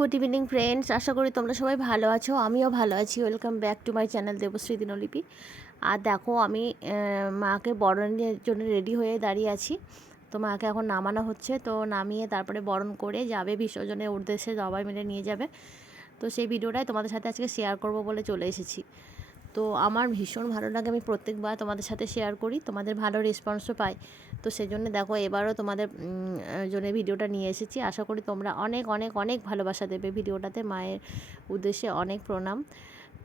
Good evening friends, আশা করি তোমরা সবাই ভালো আছো। আমিও ভালো আছি। Welcome back to my channel Debashree Dinlipi. আর দেখো আমি মাকে বরণের জন্য রেডি হয়ে দাঁড়িয়ে আছি। তো মাকে এখন নামানো হচ্ছে, তো নামিয়ে তারপরে বরণ করে যাবে বিসর্জনের উদ্দেশ্যে, সবাই মিলে নিয়ে যাবে। তো সেই ভিডিওটাই তোমাদের সাথে আজকে শেয়ার করব বলে চলে এসেছি। তো আমার ভীষণ ভালো লাগে, আমি প্রত্যেকবার তোমাদের সাথে শেয়ার করি, তোমাদের ভালো রেসপন্সও পাই। তো সেই জন্য দেখো এবারও তোমাদের জন্য ভিডিওটা নিয়ে এসেছি। আশা করি তোমরা অনেক অনেক অনেক ভালোবাসা দেবে ভিডিওটাতে। মায়ের উদ্দেশ্যে অনেক প্রণাম।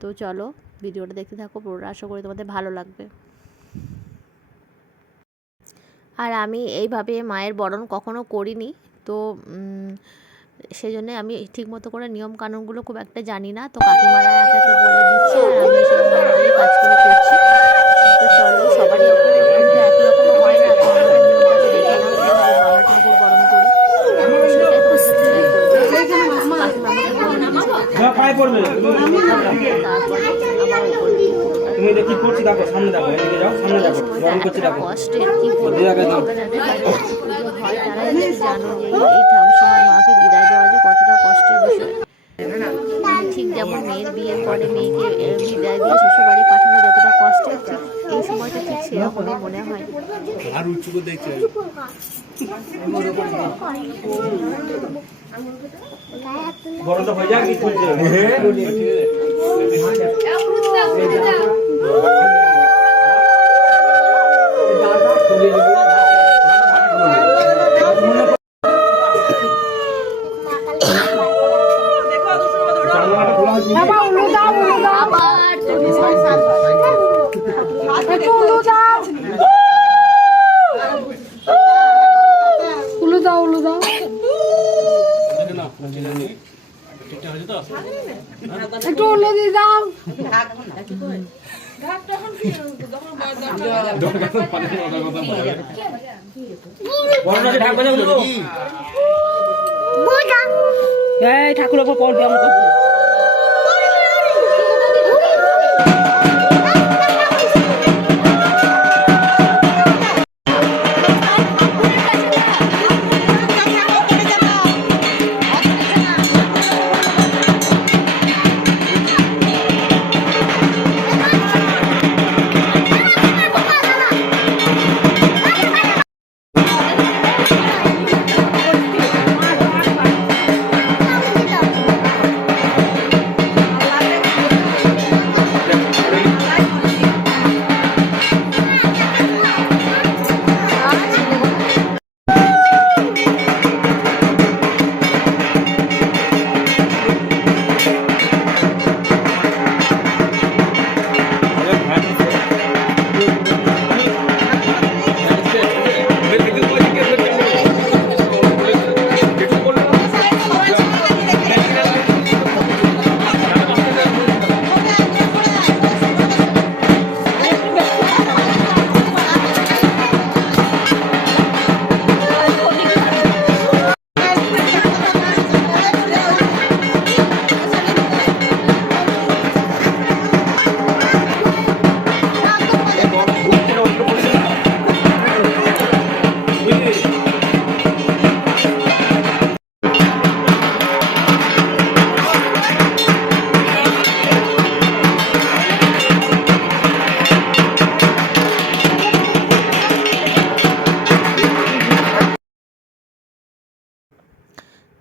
তো চলো ভিডিওটা দেখতে থাকো পুরোটা, আশা করি তোমাদের ভালো লাগবে। আর আমি এইভাবে মায়ের বরণ কখনো করিনি, তো সেই জন্যে আমি ঠিকমতো করে নিয়মকানুনগুলো খুব একটা জানি না। তো কাকিমারা একাকে বলে দিচ্ছে আর আমি সেই কাজগুলো করছি। তো চলো, সবারই একই রকম হয় না, তো আমাদের নিয়মটাকে দেখে নাও, এইভাবে বাংলা ঠাকুর বরণ করি। তো সেটাই তোমার সাথে শেয়ার করবো। কাকিমা আমাকে বলে দিচ্ছে, তারপরে কষ্টের কি বলবো, যাদের পুজো হয় তারাই জানো যে এই সময় মাকে বিদায় দেওয়া যে কতটা কষ্টের বিষয়। ঠিক যেমন মেয়ের বিয়ের পরে মেয়েকে বিদায় দিয়ে শ্বশুরবাড়ি পাঠানো যতটা কষ্টের, এই সময়টা ঠিক সেরকমই মনে হয়। আর উচ্চ দেখছি বড়টা হয়ে যায় কি চলছে একটু উল্লে দিয়ে দাও। ঠাকুর পড়বে আমাকে।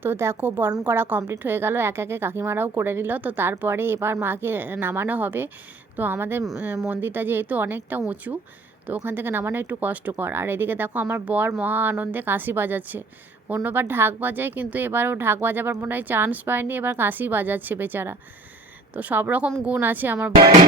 তো দেখো বরণ করা কমপ্লিট হয়ে গেল, একে একে কাকিমারাও করে নিল। তো তারপরে এবার মাকে নামানো হবে। তো আমাদের মন্দিরটা যেহেতু অনেকটা উঁচু, তো ওখান থেকে নামানো একটু কষ্টকর। আর এদিকে দেখো আমার বর মহা আনন্দে কাঁসি বাজাচ্ছে। অন্যবার ঢাক বাজায়, কিন্তু এবারও ঢাক বাজাবার মনে হয় চান্স পায়নি, এবার কাঁসি বাজাচ্ছে বেচারা। তো সব রকম গুণ আছে আমার বরের।